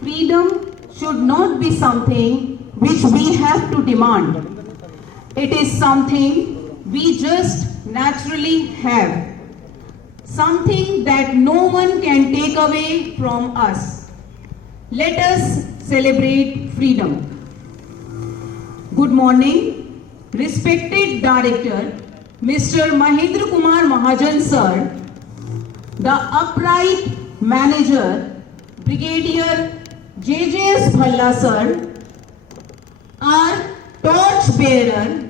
freedom should not be something which we have to demand. It is something we just naturally have. Something that no one can take away from us. Let us celebrate freedom. Good morning, respected Director, Mr. Mahendra Kumar Mahajan Sir, the upright Manager, Brigadier JJS Bhalla Sir, our torch bearer,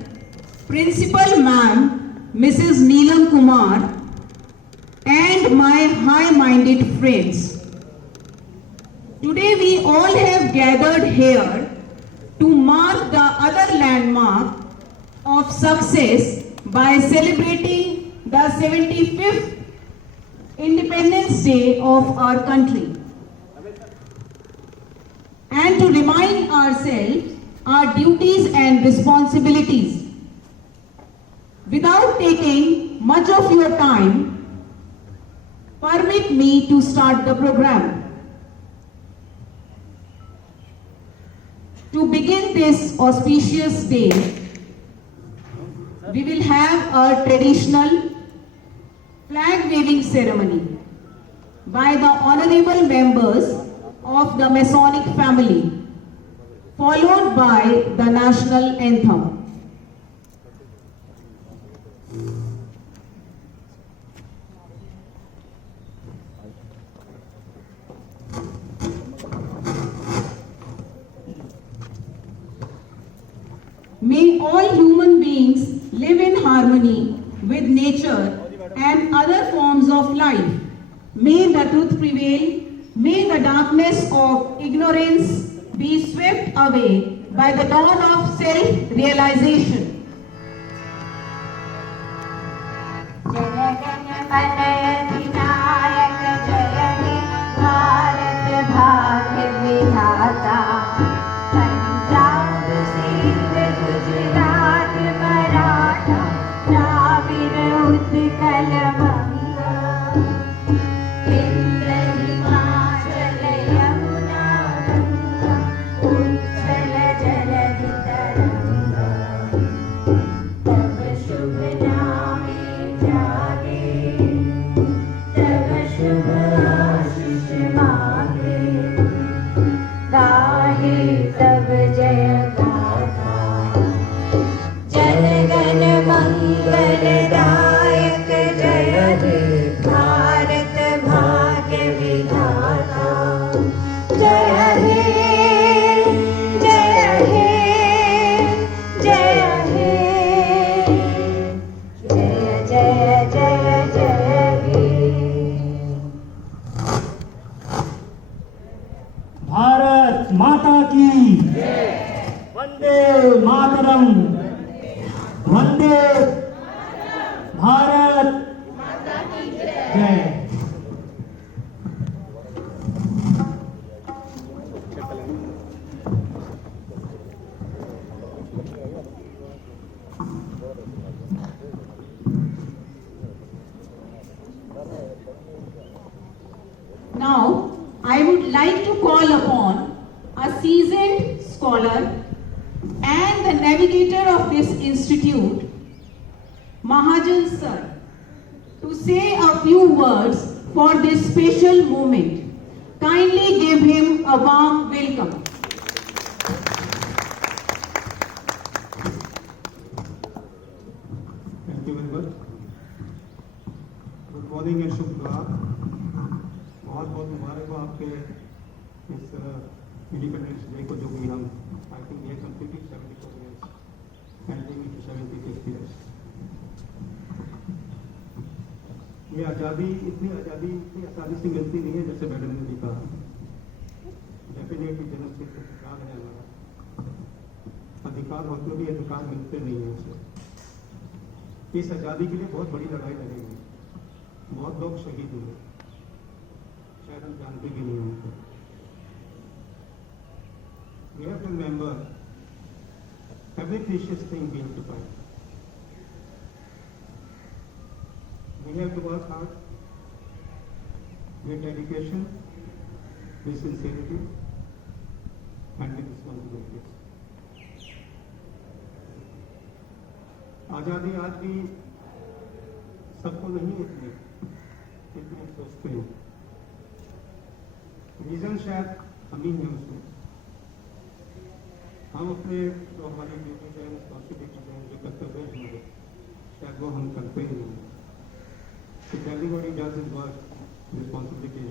Principal Ma'am, Mrs. Neelam Kumar, and my high-minded friends. Today we all have gathered here to mark the other landmark of success by celebrating the 75th Independence Day of our country, and to remind ourselves our duties and responsibilities. Without taking much of your time, permit me to start the program. To begin this auspicious day, we will have a traditional flag-waving ceremony by the honorable members of the Masonic family, followed by the national anthem. May all human beings live in harmony with nature and other forms of life. May the truth prevail. May the darkness of ignorance be swept away by the dawn of self-realization. Bharat माता की वंदे मातरम, वंदे भारत जय। Now, I would like to call upon a seasoned scholar and the navigator of this institute, Mahajan Sir, to say a few words for this special moment. Kindly give him a warm welcome. Thank you very much. Good morning and शुभ प्रभात। बहुत बहुत मुबारक हो आपके इस independence day को, जो भी हम I think ये completely 74 years ending to 75 years। ये आज़ादी इतनी आसानी से मिलती नहीं है, जैसे मैडम ने भी कहा। डेफिनेटली जन्म से अधिकार है हमारा, अधिकार होते भी अधिकार मिलते नहीं है उसे। इस आज़ादी के लिए बहुत बड़ी लड़ाई लड़ी हुई, बहुत लोग शहीद हुए, शायद हम जानते भी नहीं होंगे। We have to remember every precious thing we have to fight. We have to work hard with dedication, with sincerity, handling responsibilities. आज़ादी आज भी सबको नहीं इतनी सोचते हैं। रीजन शायद हम ही हैं उसमें। हम अपने जो हमारी ड्यूटीज है, रिस्पॉन्सिबिलिटीज हैं, जो कर्तव्य हैं हमारे, शायद वो हम करते ही नहीं। If everybody does his work, responsibility,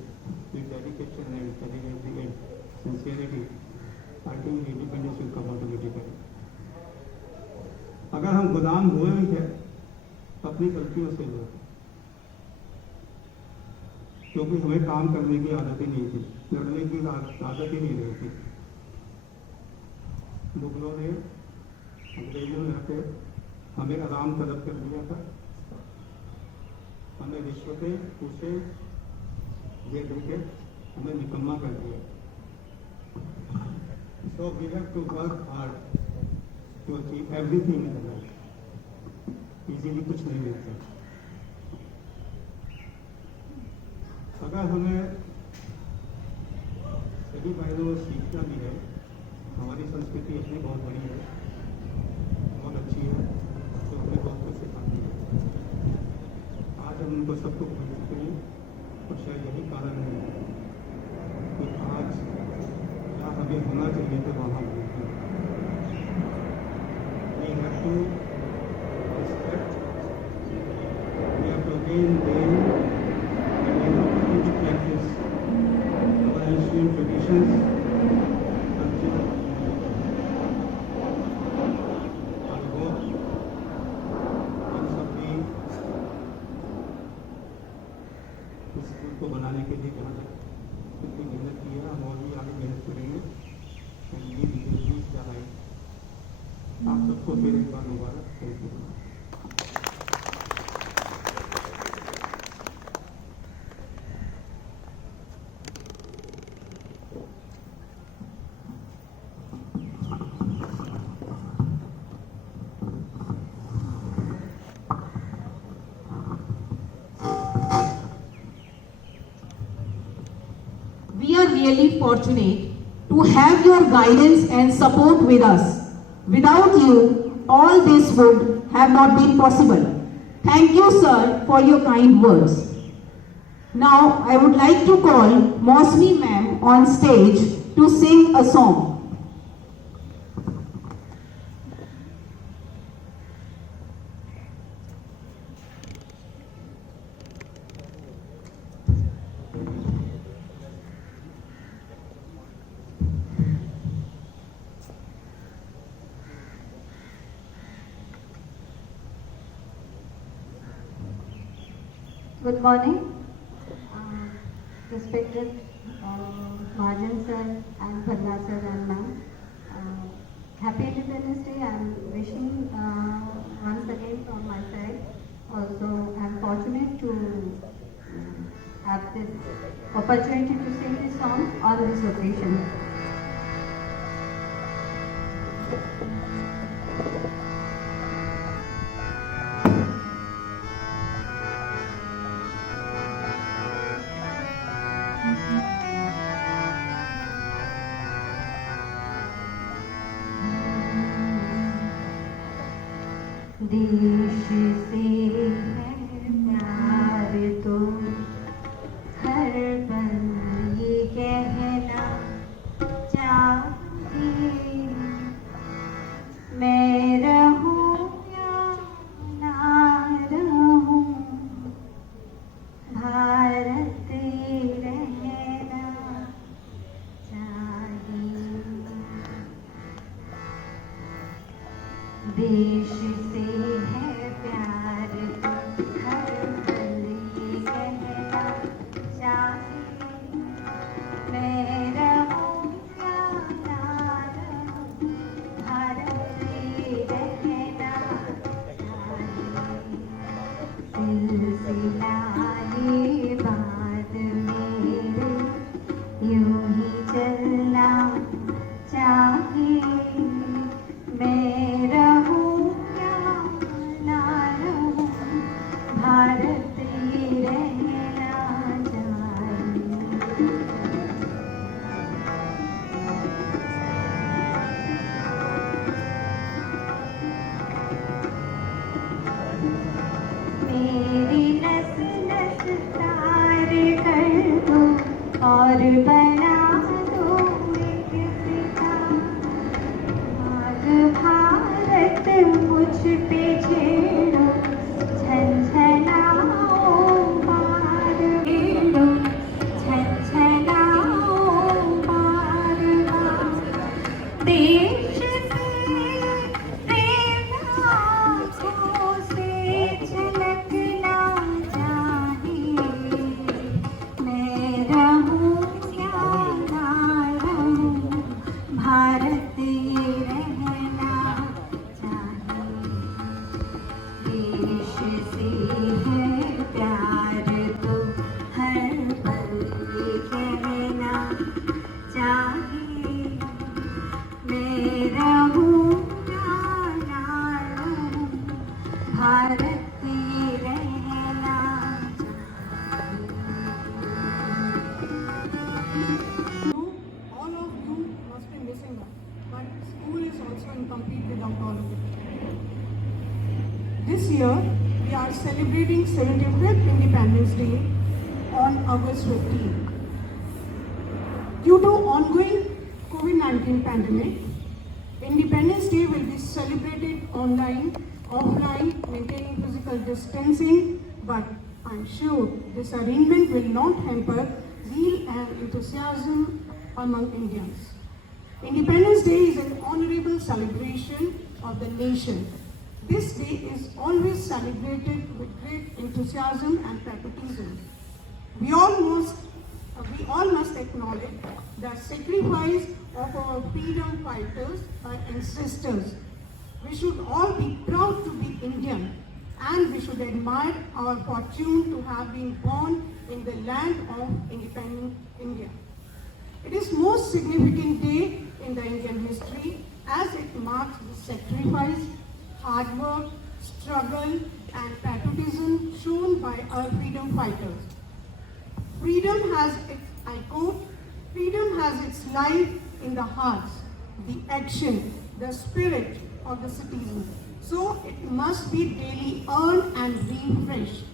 with dedication and carrying at the end, sincerity, I think independence will come automatically. अगर हम गुलाम हुए भी हैं तो अपनी गलतियों से हुए, क्योंकि हमें काम करने की आदत ही नहीं थी, लड़ने की आदत ही नहीं रही थी। मुगलों ने, अंग्रेजों ने आके हमें आराम तलब कर दिया था, हमें रिश्वतें पूछे दे देके हमें निकम्मा कर दिया। So we have to work hard to achieve everything in life. Easily कुछ नहीं मिलता। अगर हमें सभी भाइयों को सीखना भी है, हमारी संस्कृति अपनी बहुत बड़ी है, बहुत अच्छी है, तो हमें बहुत कुछ सिखाती है। आज हम उनको सबको भूल चुके हैं और शायद यही कारण है कि आज जहाँ हमें होना चाहिए था वहाँ हम नहीं हैं। We have to respect, we have to gain them, and we have to practice our ancient traditions, culture, and hope हम सब भी इस स्कूल को बनाने के लिए जहाँ तक कितनी मेहनत की है, हम और भी आगे मेहनत करेंगे। आप सबको फिर एक बार मुबारक। Thank you. We are really fortunate to have your guidance and support with us. Without you, all this would have not been possible. Thank you, sir, for your kind words. Now, I would like to call Mosmi ma'am on stage to sing a song. Good morning, respected Mahajan sir and Bhadla sir and ma'am. Happy Independence Day. I am wishing once again from my side. Also, I am fortunate to have this opportunity to sing this song on this occasion. देश से है प्यार तो हर पल ये कहना चाहिए, मैं रहूं या ना रहूं, भारत रहना चाहिए। देश से है प्यार तो हर पल ये कहना चाहिए, मैं रहूं या ना रहूं, भारत रहना चाहिए। सिलसिला ये बात मेरे यूं ही चलना चाहिए, मैं रहूं या चाहे मैं रहूं या ना रहूं, भारत की रहना know, all of you must be missing out, but school is also incomplete without all of you. This year, we are celebrating 75th Independence Day on August 15. Due to ongoing COVID-19 pandemic, Independence Day will be celebrated online, offline, maintaining physical distancing, but I'm sure this arrangement will not hamper zeal and enthusiasm among Indians. Independence Day is an honorable celebration of the nation. This day is always celebrated with great enthusiasm and patriotism. We all must acknowledge the sacrifice of our freedom fighters, our ancestors. We should all be proud to be Indian, and we should admire our fortune to have been born in the land of independent India. It is most significant day in the Indian history as it marks the sacrifice, hard work, struggle and patriotism shown by our freedom fighters. Freedom has its, I quote, freedom has its life in the hearts, the action, the spirit of the citizen. So it must be daily earned and refreshed.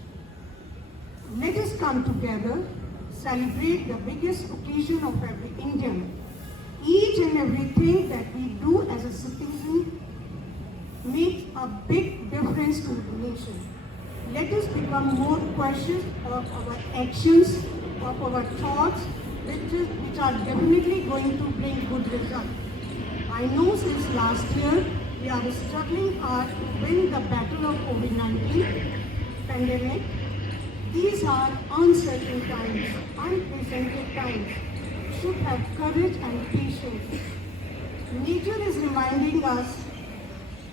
Let us come together, celebrate the biggest occasion of every Indian. Each and everything that we do as a citizen makes a big difference to the nation. Let us become more cautious of our actions, of our thoughts, which are definitely going to bring good results. I know since last year, we are struggling hard to win the battle of COVID-19 pandemic. These are uncertain times, unprecedented times. We should have courage and patience. Nature is reminding us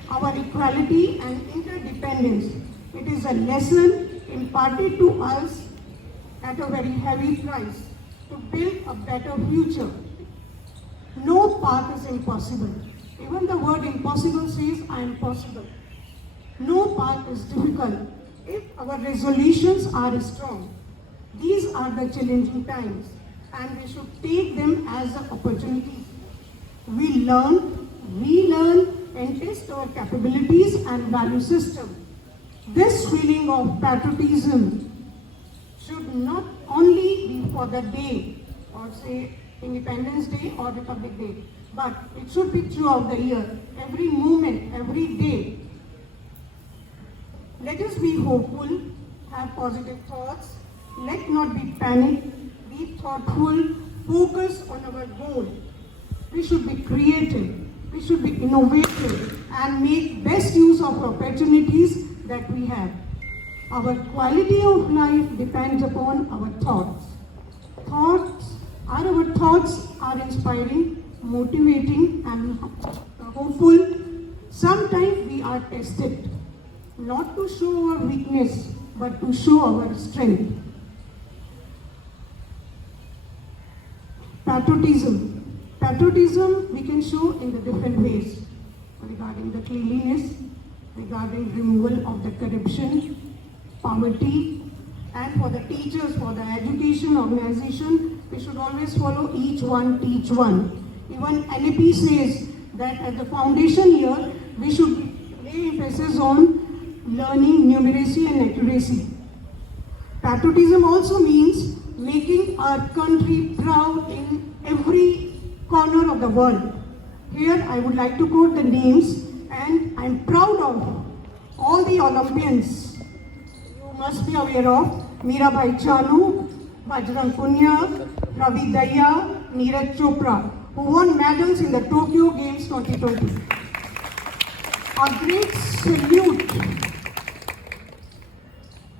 our equality and interdependence. It is a lesson imparted to us at a very heavy price to build a better future. No path is impossible. Even the word impossible says, I am possible. No path is difficult if our resolutions are strong. These are the challenging times and we should take them as an opportunity. We learn, relearn and test our capabilities and value system. This feeling of patriotism should not only be for the day or say Independence Day or Republic Day, but it should be throughout the year, every moment, every day. Let us be hopeful, have positive thoughts, let not be panicked, be thoughtful, focus on our goal. We should be creative, we should be innovative and make best use of opportunities that we have. Our quality of life depends upon our thoughts. Our thoughts are inspiring, motivating and hopeful. Sometimes we are tested, not to show our weakness, but to show our strength. Patriotism we can show in the different ways, regarding the cleanliness, regarding removal of the corruption, poverty, and for the teachers, for the education organization, we should always follow each one, teach one. Even NAP says that at the foundation year, we should lay emphasis on learning numeracy and accuracy. Patriotism also means making our country proud in every corner of the world. Here I would like to quote the names, and I'm proud of all the Olympians. You must be aware of Mirabai Chanu, Bajrang Punia, Ravi Daya, Neeraj Chopra, who won medals in the Tokyo Games 2020. A great salute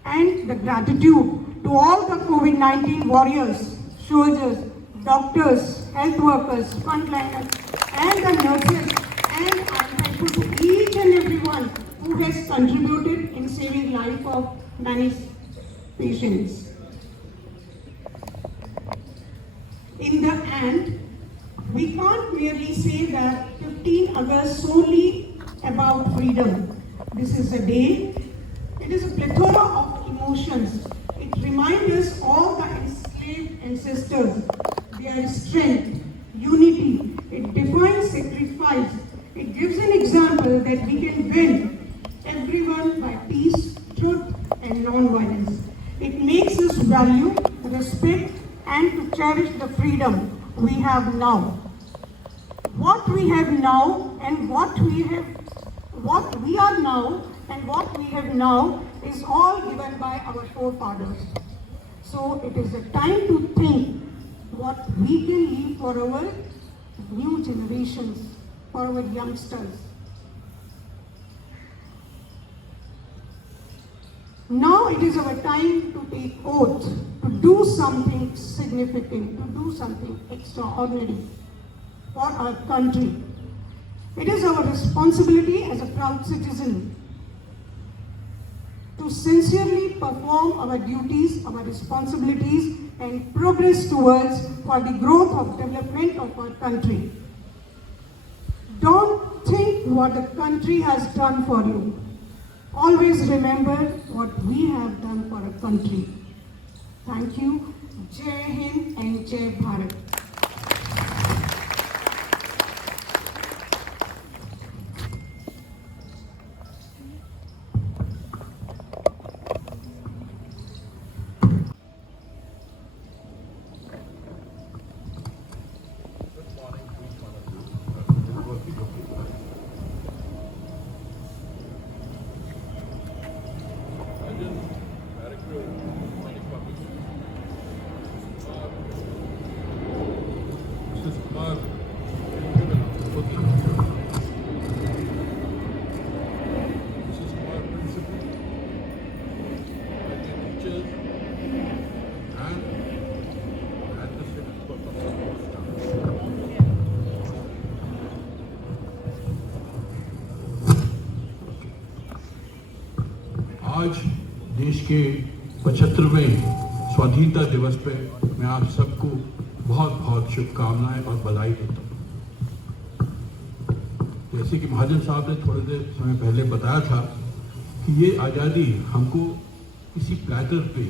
and the gratitude to all the COVID-19 warriors, soldiers, doctors, health workers, frontliners, and the nurses. And I'm thankful to each and everyone who has contributed in saving life of many patients. In the end, We can't merely say that 15 August solely about freedom. This is a day, it is a plethora of emotions. It reminds us all the enslaved ancestors, their strength, unity. It defines sacrifice. It gives an example that we can win everyone by peace, truth, and non-violence. It makes us value, respect, and to cherish the freedom we have now. What we have now and what we are now and what we have now is all given by our forefathers. So it is a time to think what we can leave for our new generations, for our youngsters. Now it is our time to take oath, to do something significant, to do something extraordinary for our country. It is our responsibility as a proud citizen to sincerely perform our duties, our responsibilities, and progress towards for the growth of development of our country. Don't think what the country has done for you. Always remember what we have done for our country. Thank you. Jai Hind and Jai Bharat. आज देश के 75वें स्वाधीनता दिवस पे मैं आप सबको बहुत बहुत शुभकामनाएं और बधाई देता हूँ। जैसे कि महाजन साहब ने थोड़ी देर समय पहले बताया था कि ये आज़ादी हमको किसी प्लेटर पे,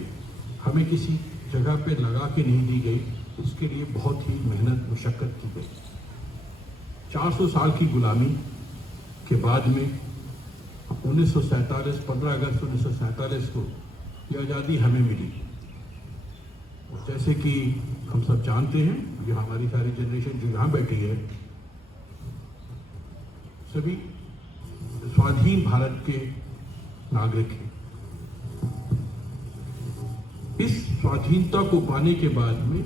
हमें किसी जगह पे लगा के नहीं दी गई, इसके लिए बहुत ही मेहनत मुशक्क़त की गई। 400 साल की गुलामी के बाद में 1947 15 अगस्त 1947 को ये आज़ादी हमें मिली। और जैसे कि हम सब जानते हैं, जो हमारी सारी जनरेशन जो यहाँ बैठी है, सभी स्वाधीन भारत के नागरिक हैं। इस स्वाधीनता को पाने के बाद में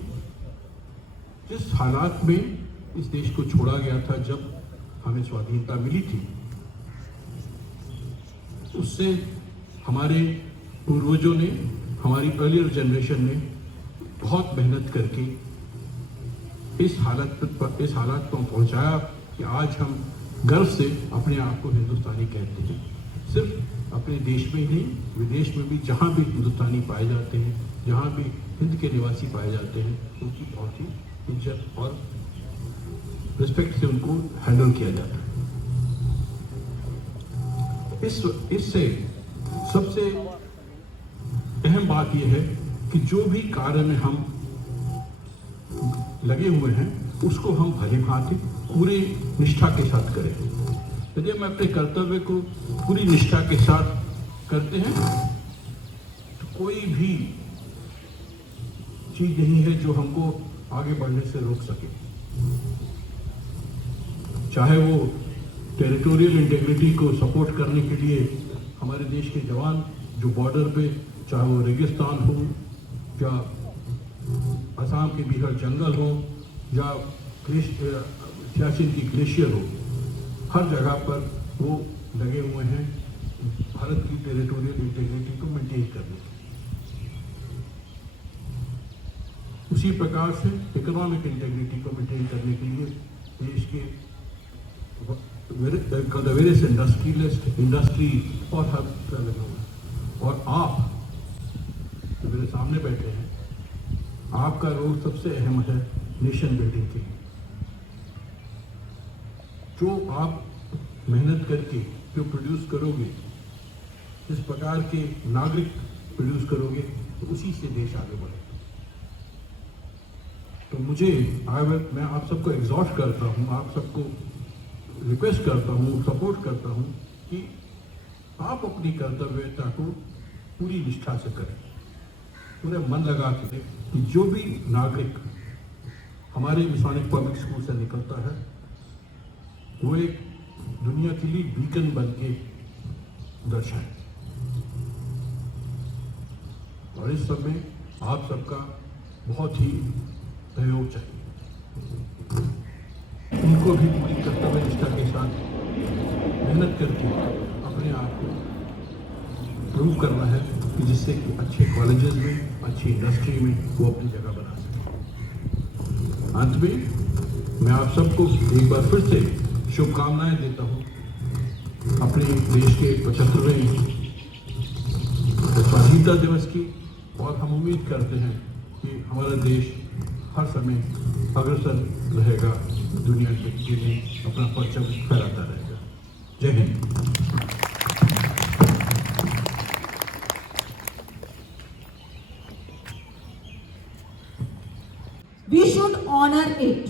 जिस हालात में इस देश को छोड़ा गया था, जब हमें स्वाधीनता मिली थी, उससे हमारे पूर्वजों ने, हमारी अर्लियर जनरेशन ने बहुत मेहनत करके इस हालत पर पहुंचाया कि आज हम गर्व से अपने आप को हिंदुस्तानी कहते हैं। सिर्फ अपने देश में ही नहीं, विदेश में भी जहाँ भी हिंदुस्तानी पाए जाते हैं, जहाँ भी हिंद के निवासी पाए जाते हैं, उनकी बहुत ही इज्जत और रिस्पेक्ट से उनको हैंडल किया जाता है। इससे सबसे अहम बात यह है कि जो भी कार्य में हम लगे हुए हैं, उसको हम भली भांति पूरी निष्ठा के साथ करें। यदि हम अपने कर्तव्य को पूरी निष्ठा के साथ करते हैं, तो कोई भी चीज नहीं है जो हमको आगे बढ़ने से रोक सके। चाहे वो टेरिटोरियल इंटीग्रिटी को सपोर्ट करने के लिए हमारे देश के जवान जो बॉर्डर पे, चाहे वो रेगिस्तान हो या असम के बीहड़ जंगल हो या सियाचिन की ग्लेशियर हो, हर जगह पर वो लगे हुए हैं भारत की टेरिटोरियल इंटीग्रिटी को मेंटेन करने के। उसी प्रकार से इकोनॉमिक इंटीग्रिटी को मेंटेन करने के लिए देश के वेरियस इंडस्ट्री और हब लगे हुए। और आप जो मेरे सामने बैठे हैं, आपका रोल सबसे अहम है नेशन बिल्डिंग के लिए। जो आप मेहनत करके जो प्रोड्यूस करोगे, जिस प्रकार के नागरिक प्रोड्यूस करोगे, तो उसी से देश आगे बढ़ेगा। तो मैं आप सबको एग्जॉस्ट करता हूँ, आप सबको रिक्वेस्ट करता हूँ, सपोर्ट करता हूँ कि आप अपनी कर्तव्यता को पूरी निष्ठा से करें, पूरे मन लगा के कि जो भी नागरिक हमारे मिसॉनिक पब्लिक स्कूल से निकलता है वो एक दुनिया के लिए बीकन बन के दर्शाए। और इस सब में आप सबका बहुत ही सहयोग चाहिए। उनको भी पूरी कर्तव्य निष्ठा के साथ मेहनत करके अपने आप को प्रूव करना है कि जिससे कि अच्छे कॉलेजेस में, अच्छी इंडस्ट्री में वो अपनी जगह बना सके। अंत में मैं आप सबको एक बार फिर से शुभकामनाएं देता हूँ अपने देश के 75वें स्वाधीनता दिवस की, और हम उम्मीद करते हैं कि हमारा देश हर समय अग्रसर रहेगा, दुनिया के लिए अपना परचम फहराता रहेगा। जय Hind. We should honor it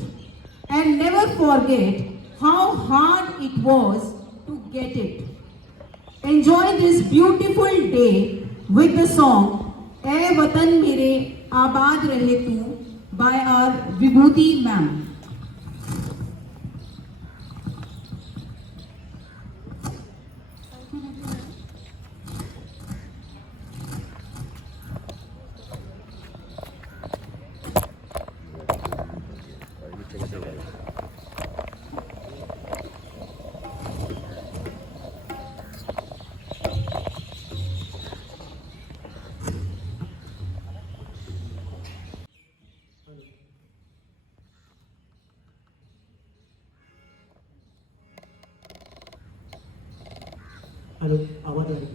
and never forget how hard it was to get it. Enjoy this beautiful day with the song "ऐ वतन मेरे आबाद रहे तू" by our Vibhuti ma'am. Hello, आवाज आ रही है?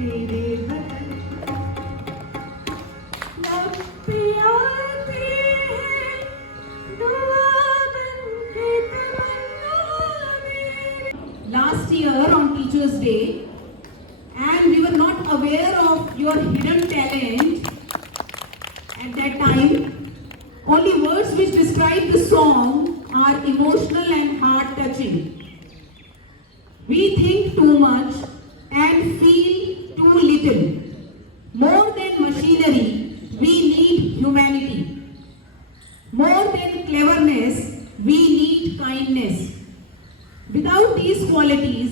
मेरे वतन लब पे आते हैं दुआ बन के तमन्ना मेरी। Last year on Teachers' Day, and we were not aware of your hidden talent at that time. Only words which describe the song are emotional and heart-touching. We think too much and feel too little. More than machinery, we need humanity. More than cleverness, we need kindness. Without these qualities,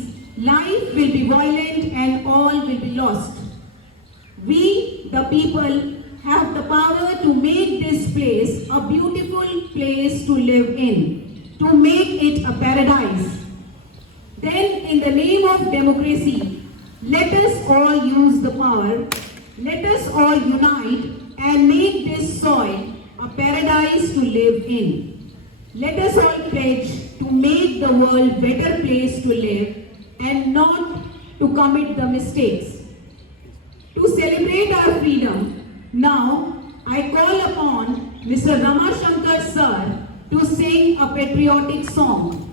life will be violent and all will be lost. We, the people, have the power to make this place a beautiful place to live in, to make it a paradise. Then, in the name of democracy, let us all use the power, let us all unite and make this soil a paradise to live in. Let us all pledge to make the world a better place to live and not to commit the mistakes. To celebrate our freedom, now I call upon Mr. Ramashankar sir to sing a patriotic song.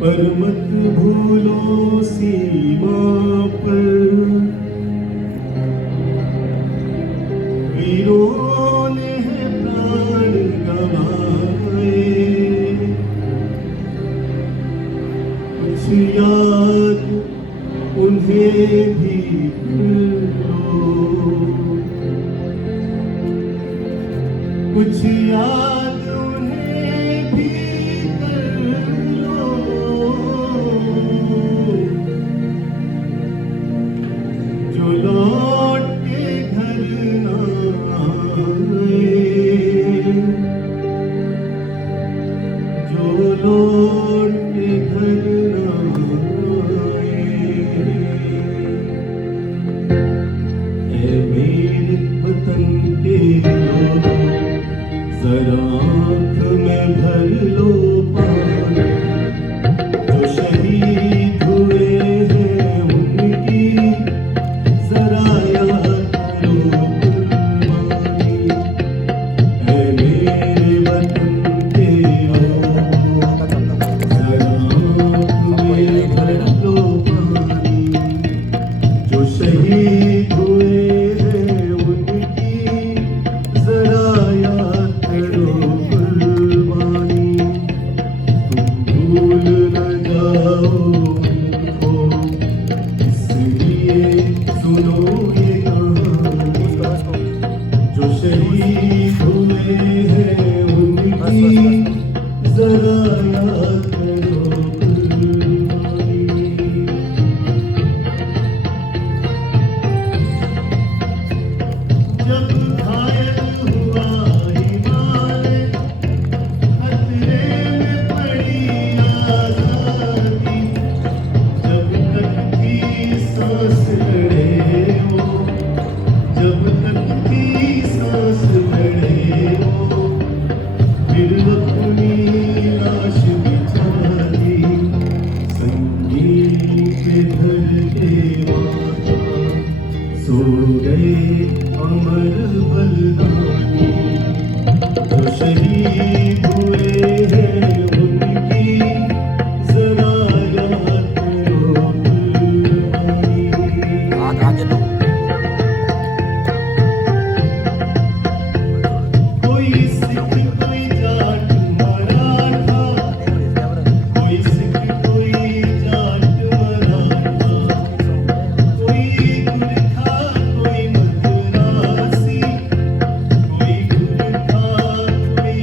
पर मत भूलो सीमा पर वीरों ने प्राण गंवाए। कुछ याद उन्हें भी लो, कुछ याद उन्हें भी कर लो। जो लौट के घर ना आए, जो लौट के घर ना आए। ऐ मेरे वतन के लोगों, जरा आँख में भर लो पानी। जो शहीद हुए हैं उनकी जरा याद करो कुर्बानी। ऐ मेरे वतन के लोगों, जरा आँख में भर लो पानी। जो शहीद हुए हैं उनकी जरा याद करो कुर्बानी। तुम भूल न जाओ उनको, इसलिए सुनो ये कहानी। जो शहीद हुए हैं उनकी जरा याद करो कुर्बानी। जब घायल हुआ हिमालय, खतरे में पड़ी आजादी। जब तक थी सांस लड़े वो, जब तक थी सांस लड़े वो। फिर अपनी लाश बिछा दी संगीन के घर के माता। सो गए अमर बलिदानी। जो शहीद हुए हैं उनकी जरा याद करो कुर्बानी। कोई सिख कोई जाट मराठा, कोई सिख कोई जाट मराठा। कोई गुरखा कोई मद्रासी, कोई गुरखा कोई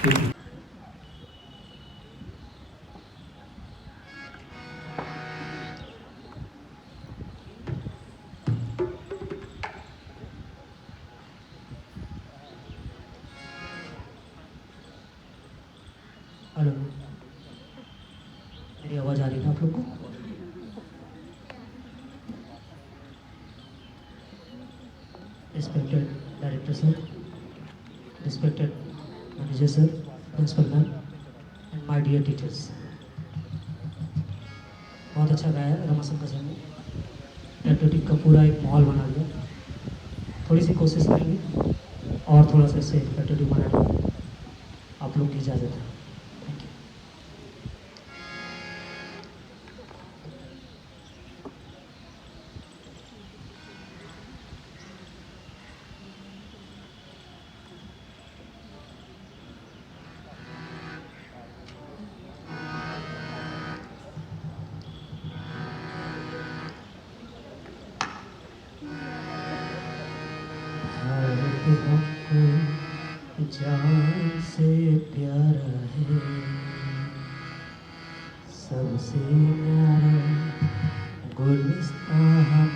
हेलो, मेरी आवाज़ आ रही है आप लोग को? Respected director sir, respected manager sir, principal ma'am and my dear teachers, बहुत अच्छा गाया रमाशंकर सर ने। पैट्रियोटिक का पूरा एक माहौल बना दिया। थोड़ी सी कोशिश करेंगे और थोड़ा सा इससे पैट्रियोटिक बनाने की आप लोग की इजाज़त है। Thank you. भारत हमको जान से प्यारा है, सबसे न्यारा गुलिस्तान